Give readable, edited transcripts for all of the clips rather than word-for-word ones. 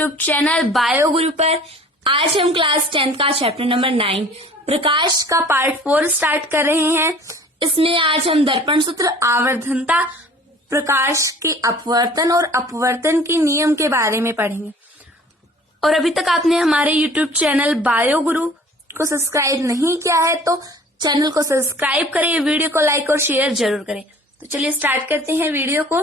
YouTube channel bio गुरु पर। आज हम क्लास 10th का चैप्टर नंबर 9 प्रकाश का पार्ट 4 स्टार्ट कर रहे हैं। इसमें आज हम दर्पण सूत्र, आवर्धनता, प्रकाश के अपवर्तन और अपवर्तन के नियम के बारे में पढ़ेंगे। और अभी तक आपने हमारे यूट्यूब चैनल बायो गुरु को सब्सक्राइब नहीं किया है तो चैनल को सब्सक्राइब करें, वीडियो को लाइक और शेयर जरूर करें। तो चलिए स्टार्ट करते हैं वीडियो को।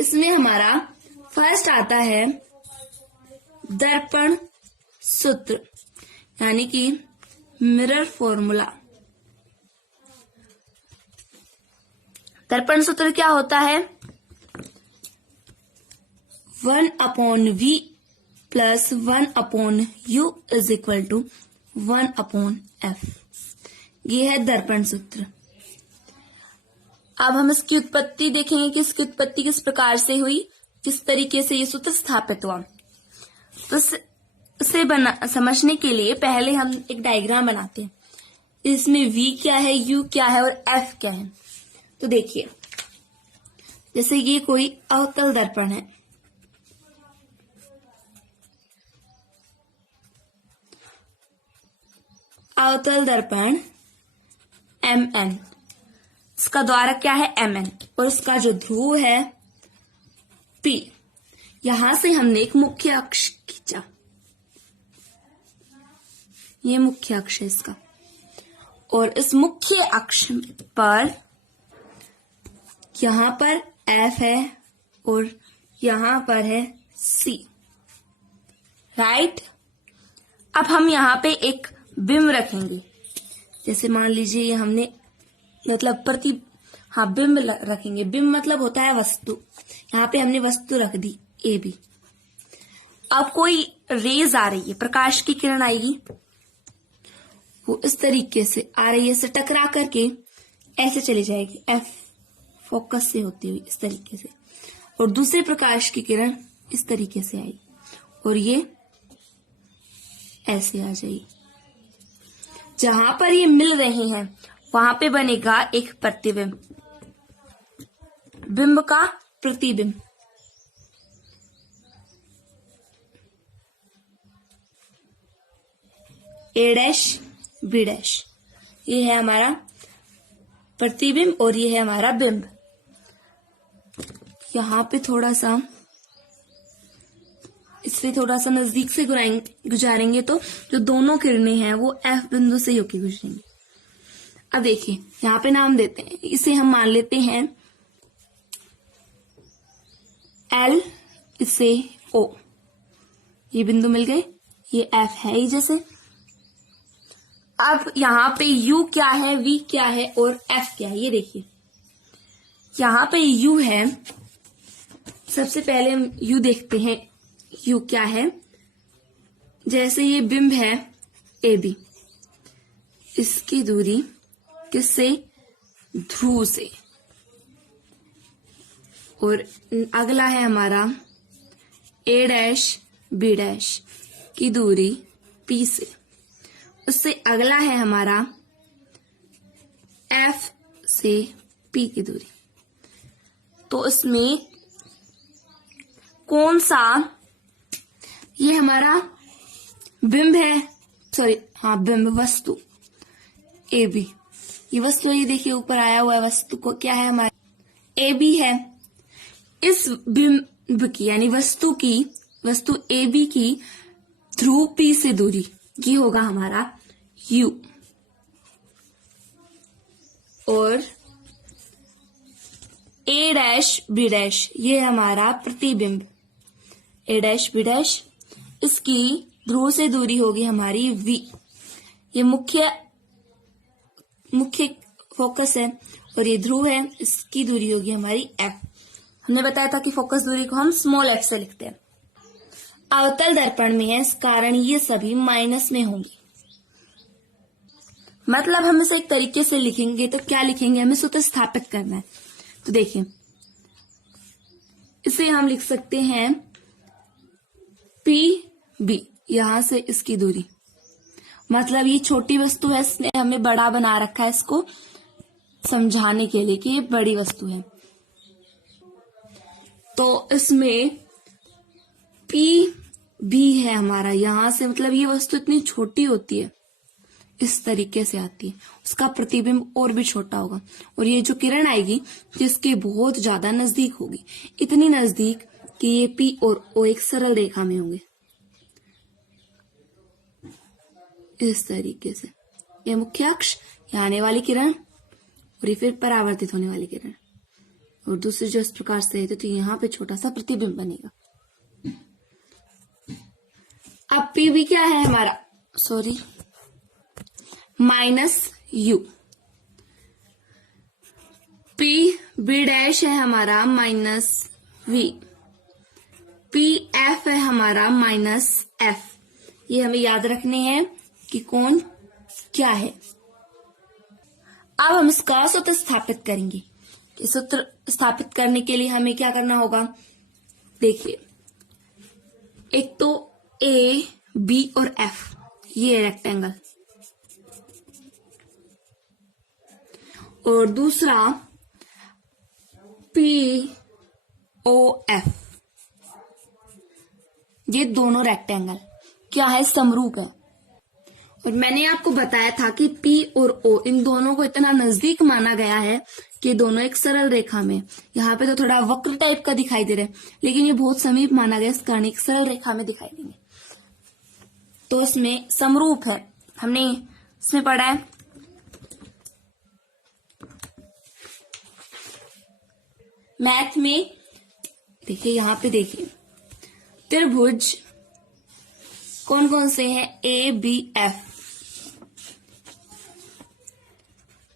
इसमें हमारा फर्स्ट आता है दर्पण सूत्र, यानी कि मिरर फॉर्मूला। दर्पण सूत्र क्या होता है? 1/v plus 1/u is equal to 1/f। ये है दर्पण सूत्र। अब हम इसकी उत्पत्ति देखेंगे कि इसकी उत्पत्ति किस प्रकार से हुई, किस तरीके से ये सूत्र स्थापित हुआ। तो इसे समझने के लिए पहले हम एक डायग्राम बनाते हैं। इसमें v क्या है, u क्या है और f क्या है। तो देखिए, जैसे ये कोई अवतल दर्पण है, अवतल दर्पण mn, इसका द्वारक क्या है mn और इसका जो ध्रुव है p। यहां से हमने एक मुख्य अक्ष खींचा, ये मुख्य अक्ष है इसका, और इस मुख्य अक्ष पर यहां पर f है और यहां पर है c, राइट। अब हम यहां पे एक बिंब रखेंगे। जैसे मान लीजिए ये हमने मतलब बिंब रखेंगे। बिंब मतलब होता है वस्तु। यहाँ पे हमने वस्तु रख दी ए बी। अब कोई रेज आ रही है, प्रकाश की किरण आएगी, वो इस तरीके से आ रही है, से टकरा करके ऐसे चली जाएगी, एफ फोकस से होती हुई इस तरीके से, और दूसरे प्रकाश की किरण इस तरीके से आएगी और ये ऐसे आ जाएगी। जहां पर ये मिल रहे हैं वहां पे बनेगा एक प्रतिबिंब, बिंब का प्रतिबिंब। ए डैश बी डैश, ये है हमारा प्रतिबिंब और ये है हमारा बिंब। यहां पे थोड़ा सा इससे थोड़ा सा नजदीक से गुजारेंगे तो जो दोनों किरणें हैं वो एफ बिंदु से होके गुजरेंगी। अब देखिए, यहाँ पे नाम देते हैं, इसे हम मान लेते हैं एल, इसे ओ। ये बिंदु मिल गए, ये एफ है ही जैसे। अब यहाँ पे यू क्या है, वी क्या है और एफ क्या है, ये देखिए। यहाँ पे यू है, सबसे पहले हम यू देखते हैं। यू क्या है? जैसे ये बिंब है ए बी, इसकी दूरी किससे? ध्रुव से। और अगला है हमारा ए डैश बी डैश की दूरी पी से। उससे अगला है हमारा एफ से पी की दूरी। तो इसमें कौन सा, ये हमारा बिंब है, बिंब, वस्तु ए बी, ये वस्तु, ये देखिए ऊपर आया हुआ है, वस्तु को क्या है हमारा ए बी है। इस बिंब की यानी वस्तु ए बी की ध्रुव पी से दूरी, ये होगा हमारा यू। और ए डैश बी डैश, ये हमारा प्रतिबिंब ए डैश बी डैश, इसकी ध्रुव से दूरी होगी हमारी v। ये मुख्य फोकस है और ये ध्रुव है, इसकी दूरी होगी हमारी f। हमने बताया था कि फोकस दूरी को हम स्मॉल f से लिखते हैं। अवतल दर्पण में है, इस कारण ये सभी माइनस में होंगे। मतलब हम इसे एक तरीके से लिखेंगे तो क्या लिखेंगे, हमें सूत्र स्थापित करना है। तो देखिए, इसे हम लिख सकते हैं पी बी, यहां से इसकी दूरी, मतलब ये छोटी वस्तु है, इसने हमें बड़ा बना रखा है इसको समझाने के लिए कि ये बड़ी वस्तु है। तो इसमें पी बी है हमारा, यहां से मतलब ये वस्तु इतनी छोटी होती है, इस तरीके से आती है, उसका प्रतिबिंब और भी छोटा होगा, और ये जो किरण आएगी जिसके बहुत ज्यादा नजदीक होगी, इतनी नजदीक कि ये पी और ओ एक सरल रेखा में होंगे, इस तरीके से। ये मुख्य अक्ष, ये आने वाली किरण, और ये फिर परावर्तित होने वाली किरण, और दूसरी जो इस प्रकार से है तो यहाँ पे छोटा सा प्रतिबिंब बनेगा। अब पी भी क्या है हमारा, sorry, minus U. P B dash है हमारा माइनस वी। पी एफ है हमारा माइनस एफ। ये हमें याद रखने हैं कि कौन क्या है। अब हम इसका सूत्र स्थापित करेंगे। सूत्र स्थापित करने के लिए हमें क्या करना होगा, देखिए, एक तो ए बी और एफ, ये रेक्टेंगल, और दूसरा पी ओ एफ, ये दोनों रेक्टेंगल क्या है, समरूप है। और मैंने आपको बताया था कि P और O इन दोनों को इतना नजदीक माना गया है कि दोनों एक सरल रेखा में, यहाँ पे तो थोड़ा वक्र टाइप का दिखाई दे रहा है, लेकिन ये बहुत समीप माना गया, इस कारण एक सरल रेखा में दिखाई देंगे, तो इसमें समरूप है। हमने इसमें पढ़ा है मैथ में, देखिए यहाँ पे देखिए, त्रिभुज कौन कौन से हैं, A B F,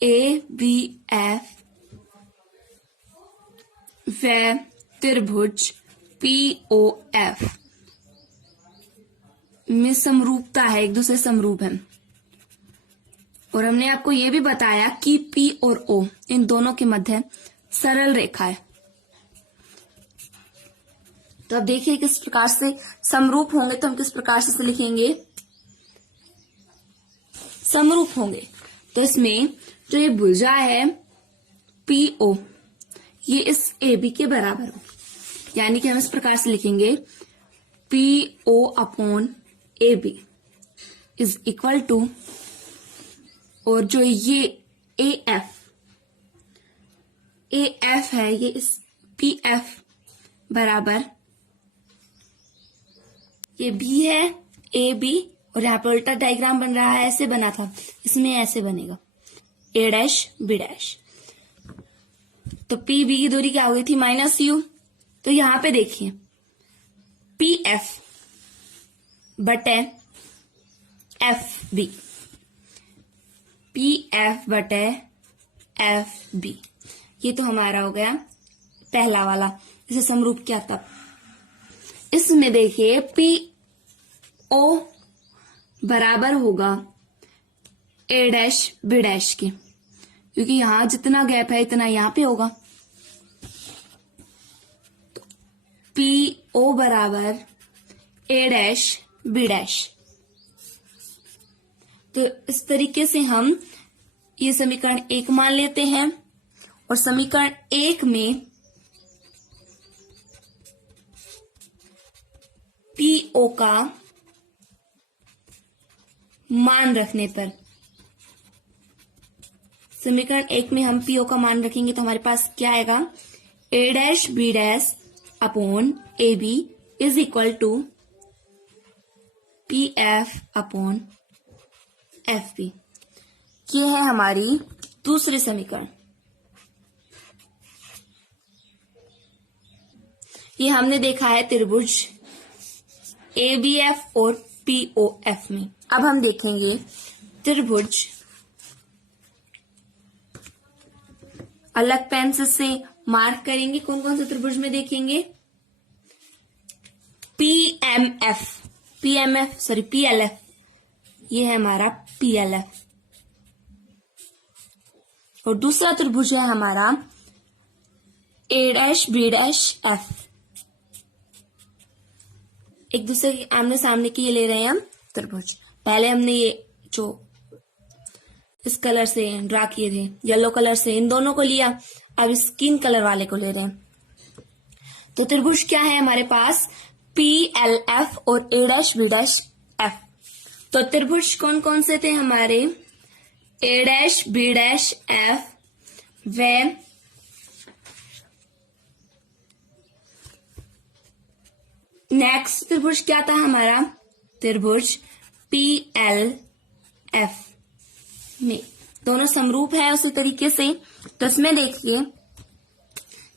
A B F व त्रिभुज पी ओ एफ में समरूपता है, एक दूसरे समरूप है। और हमने आपको यह भी बताया कि पी और ओ इन दोनों के मध्य सरल रेखा है। तो अब देखिए किस प्रकार से समरूप होंगे, तो हम किस प्रकार से लिखेंगे, समरूप होंगे। तो इसमें जो ये भुजा है पी ओ, ये इस ए बी के बराबर हो, यानी कि हम इस प्रकार से लिखेंगे P O upon A B is equal to, और जो ये ए एफ है, ये इस पी एफ बराबर, ये बी है ए बी, और यहाँ पर उल्टा डायग्राम बन रहा है, ऐसे बना था, इसमें ऐसे बनेगा ए डैश बी डैश। तो पी बी की दूरी क्या हो गई थी, माइनस यू। तो यहां पे देखिए पी एफ बटे एफ बी, पी एफ बटे एफ बी, ये तो हमारा हो गया पहला वाला, इसे समरूप किया तब। इसमें देखिए पी ओ बराबर होगा ए डैश बी डैश के, क्योंकि यहां जितना गैप है इतना यहां पे होगा। पी ओ बराबर ए डैश बी डैश। तो इस तरीके से हम ये समीकरण 1 मान लेते हैं, और समीकरण 1 में पी ओ का मान रखने पर, समीकरण 1 में हम पी ओ का मान रखेंगे तो हमारे पास क्या आएगा, A dash B dash upon A B is equal to P F upon F B. ये है हमारी दूसरी समीकरण। ये हमने देखा है त्रिभुज ए बी एफ और पी ओ एफ में। अब हम देखेंगे त्रिभुज, अलग पेंसिल से मार्क करेंगे, कौन कौन से त्रिभुज में देखेंगे, P M F sorry P L F, ये है हमारा पी एल एफ। और दूसरा त्रिभुज है हमारा ए डैश बी डैश एफ, एक दूसरे के आमने सामने की ये ले रहे हैं हम त्रिभुज। पहले हमने ये जो इस कलर से ड्रा किए थे, येलो कलर से, इन दोनों को लिया, अब स्किन कलर वाले को ले रहे हैं। तो त्रिभुज क्या है हमारे पास, PLF और A', B', F। तो त्रिभुज कौन कौन से थे हमारे? A', B', F व नेक्स्ट त्रिभुज क्या था हमारा? त्रिभुज PLF में दोनों समरूप है उसी तरीके से। तो इसमें देखिए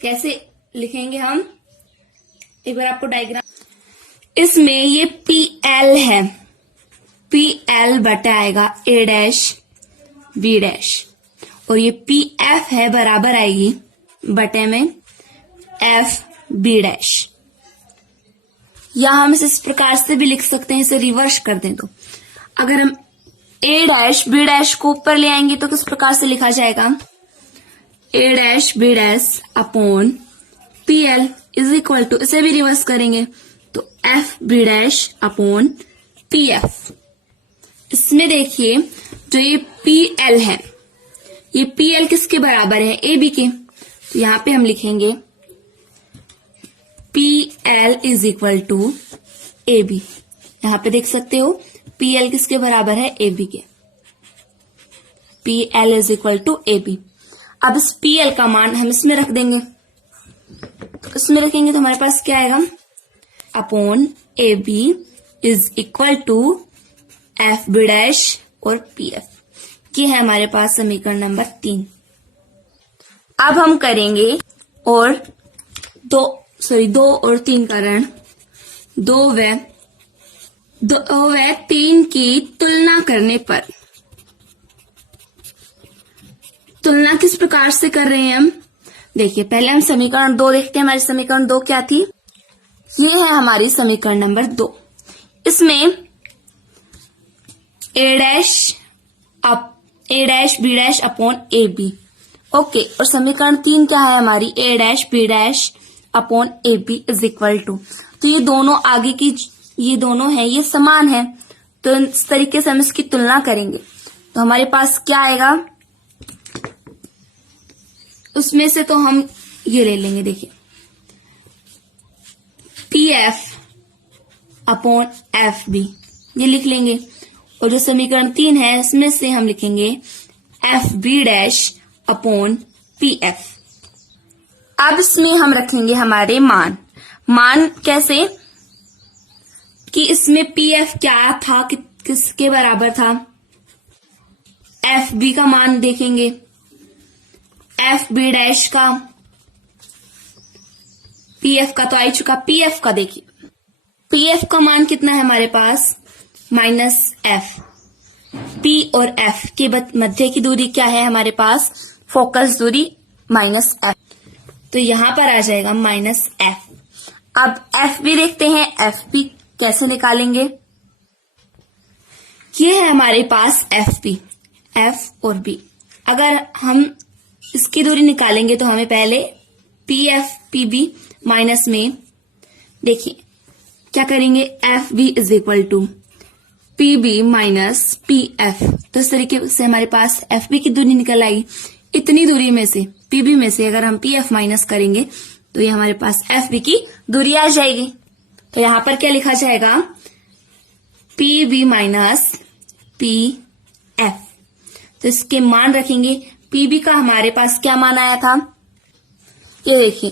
कैसे लिखेंगे हम, एक बार आपको डायग्राम, इसमें ये PL है, PL बटा आएगा A', B' और ये PF है बराबर आएगी बटे में FB'। या हम इस प्रकार से भी लिख सकते हैं, इसे रिवर्स कर दें तो अगर हम A', B' को ऊपर ले आएंगे तो किस प्रकार से लिखा जाएगा? A', B' upon PL is equal to, इसे भी रिवर्स करेंगे तो FB' अपॉन PF। इसमें देखिए जो ये PL है, ये PL किसके बराबर है? AB के। तो यहां पे हम लिखेंगे PL is equal to AB। यहां पे देख सकते हो PL किसके बराबर है? AB के। PL is equal to AB। अब इस PL का मान हम इसमें रख देंगे, तो इसमें रखेंगे तो हमारे पास क्या आएगा? Upon AB is equal to FB' और PF। ये है हमारे पास समीकरण नंबर 3। अब हम करेंगे और 2 और 3 का ऋण, 2 व 3 की तुलना करने पर। तुलना किस प्रकार से कर रहे हैं हम? देखिए पहले हम समीकरण 2 देखते हैं। हमारी समीकरण 2 क्या थी? ये है हमारी समीकरण नंबर 2। इसमें A', B' upon AB। Okay, और समीकरण 3 क्या है हमारी? A', B' upon AB is equal to. तो ये दोनों आगे की ये दोनों है, ये समान है, तो इस तरीके से हम इसकी तुलना करेंगे तो हमारे पास क्या आएगा? उसमें से तो हम ये ले लेंगे, देखिए PF अपॉन FB ये लिख लेंगे, और जो समीकरण 3 है इसमें से हम लिखेंगे FB' अपॉन PF। अब इसमें हम रखेंगे हमारे मान कैसे कि इसमें PF क्या था, किसके बराबर था? FB का मान देखेंगे, FB' का, PF का तो आ चुका, PF का देखिए PF का मान कितना है हमारे पास? -F। P और F के मध्य की दूरी क्या है हमारे पास? फोकस दूरी -F। तो यहां पर आ जाएगा -F। अब FB देखते हैं, FB कैसे निकालेंगे? ये है हमारे पास FB, F और B। अगर हम इसकी दूरी निकालेंगे तो हमें पहले PF PB माइनस में, देखिए क्या करेंगे? FB is equal to PB minus PF। तो इस तरीके से हमारे पास FB की दूरी निकल आई। इतनी दूरी में से PB में से अगर हम PF माइनस करेंगे तो ये हमारे पास FB की दूरी आ जाएगी। तो यहां पर क्या लिखा जाएगा? PB minus PF। तो इसके मान रखेंगे। PB का हमारे पास क्या मान आया था? ये देखिए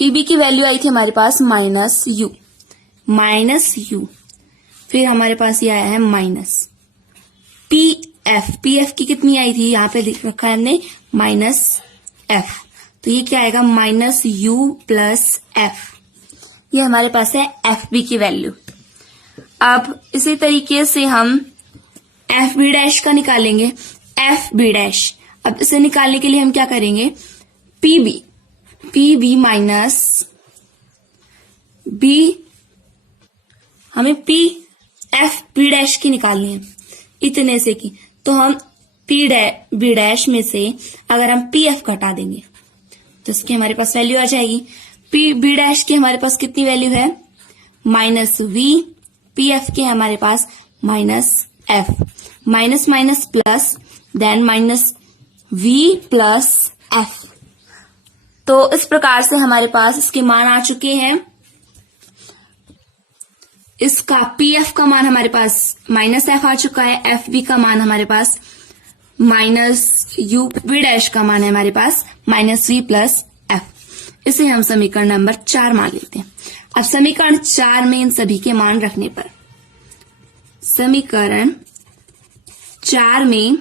PB की वैल्यू आई थी हमारे पास -U। फिर हमारे पास ये आया है माइनस PF की कितनी आई थी? यहाँ पे लिख रखा है हमने -F। तो ये क्या आएगा? -U plus F। ये हमारे पास है FB की वैल्यू। अब इसी तरीके से हम FB' का निकालेंगे, FB'। अब इसे निकालने के लिए हम क्या करेंगे? PB माइनस B, हमें FB' की निकालनी है इतने से की। तो हम B' में से अगर हम PF घटा देंगे तो इसकी हमारे पास वैल्यू आ जाएगी। B' की हमारे पास कितनी वैल्यू है? -V। PF के हमारे पास -F। Minus minus plus, then -V plus F। तो इस प्रकार से हमारे पास इसके मान आ चुके हैं। इसका पी एफ का मान हमारे पास माइनस एफ आ चुका है, एफ बी का मान हमारे पास माइनस यू वी डैश का मान है हमारे पास माइनस वी प्लस एफ। इसे हम समीकरण नंबर 4 मान लेते हैं। अब समीकरण 4 में इन सभी के मान रखने पर समीकरण 4 में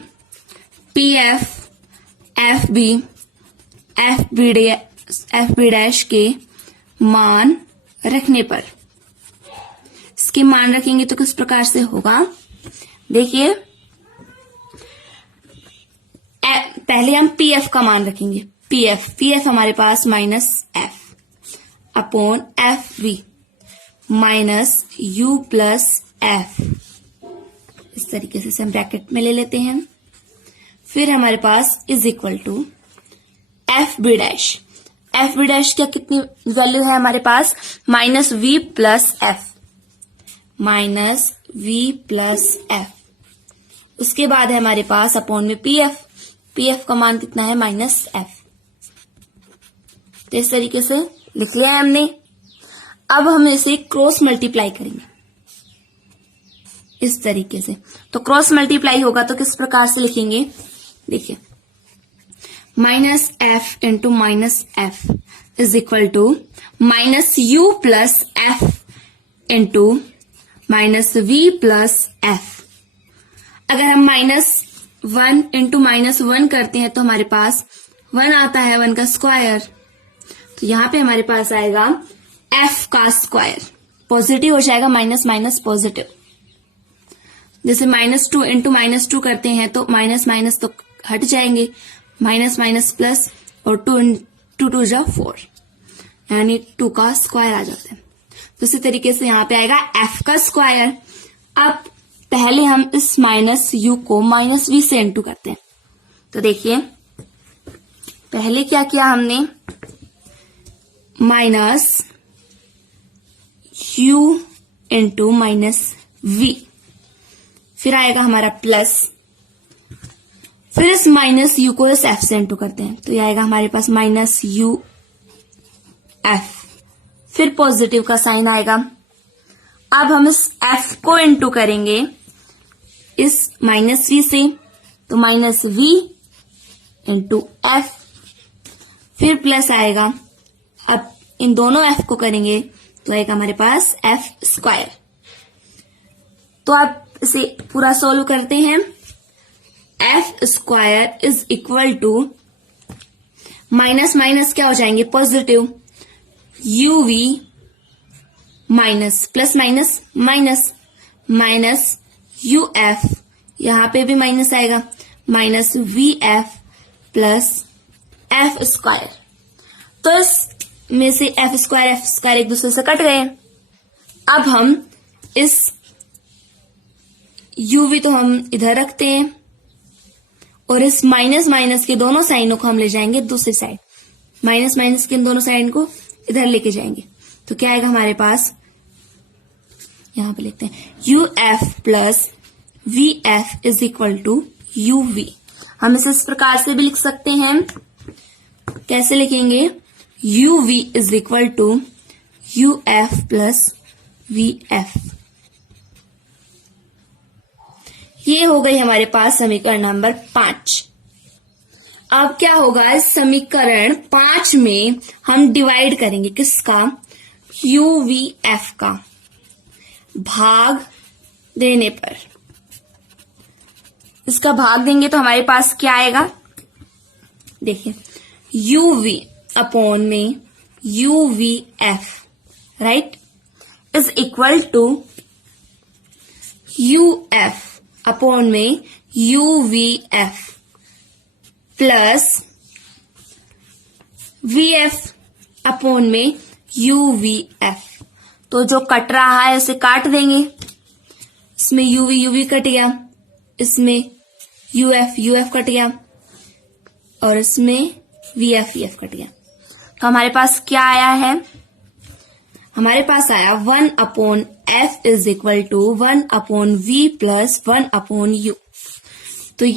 पी एफ बी डैश के मान रखने पर, इसके मान रखेंगे तो किस प्रकार से होगा, देखिए पहले हम पी एफ का मान रखेंगे। पी एफ हमारे पास minus F upon F V minus you plus F, इस तरीके से हम ब्रैकेट में ले लेते हैं। फिर हमारे पास is equal to F B dash क्या कितनी वैल्यू है हमारे पास, माइनस वी प्लस एफ। उसके बाद है हमारे पास अपॉन में पी एफ का मान कितना है, माइनस एफ। तो इस तरीके से लिख लिया है हमने। अब हम इसे क्रॉस मल्टीप्लाई करेंगे इस तरीके से। तो क्रॉस मल्टीप्लाई होगा तो किस प्रकार से लिखेंगे, देखिए minus f into minus f is equal to minus you plus f into minus we plus f. अगर हम माइनस 1 इंटू माइनस 1 करते हैं तो हमारे पास 1 आता है, 1 का स्क्वायर। तो यहां पे हमारे पास आएगा एफ का स्क्वायर, पॉजिटिव हो जाएगा, माइनस माइनस पॉजिटिव। जैसे माइनस 2 इंटू माइनस 2 करते हैं तो माइनस माइनस तो हट जाएंगे, माइनस माइनस प्लस, और 2 इंटू 2 जा 4, यानी 2 का स्क्वायर आ जाता है। तो इसी तरीके से यहां पे आएगा एफ का स्क्वायर। अब पहले हम इस माइनस यू को माइनस वी से इंटू करते हैं। तो देखिए पहले क्या किया हमने, minus u into minus v, फिर आएगा हमारा प्लस, फिर इस माइनस यू को इस एफ से इंटू करते हैं तो ये आएगा हमारे पास माइनस यू एफ, फिर पॉजिटिव का साइन आएगा। अब हम इस एफ को इंटू करेंगे इस माइनस वी से, तो माइनस वी इंटू एफ, फिर प्लस आएगा। अब इन दोनों एफ को करेंगे तो आएगा हमारे पास एफ स्क्वायर। तो आप इसे पूरा सोल्व करते हैं। F square is equal to minus minus क्या हो जाएंगे, positive, u v minus plus minus minus minus u f, यहां पे भी माइनस आएगा, minus v F plus f square. तो इसमें से एफ स्क्वायर एक दूसरे से कट गए। अब हम इस यूवी तो हम इधर रखते हैं और इस माइनस माइनस के दोनों साइनों को हम ले जाएंगे दूसरी साइड, माइनस माइनस के इन दोनों साइन को इधर लेके जाएंगे। तो क्या आएगा हमारे पास, यहां पे लिखते हैं u f plus we f is equal to u v. हम इसे इस प्रकार से भी लिख सकते हैं, कैसे लिखेंगे, u v is equal to you f plus we f. ये हो गई हमारे पास समीकरण नंबर 5। अब क्या होगा, इस समीकरण 5 में हम डिवाइड करेंगे किसका, यू वी एफ का, भाग देने पर। इसका भाग देंगे तो हमारे पास क्या आएगा, देखिए यू वी अपॉन में U V F, right, is equal to you F upon में U V F plus we F upon में यू वी एफ। तो जो कट रहा है उसे काट देंगे, इसमें यूवी कट गया, इसमें यूएफ कट गया और इसमें वीएफ कट गया। तो हमारे पास क्या आया है, हमारे पास आया 1 upon f is equal to 1 upon v plus 1 upon u. तो ये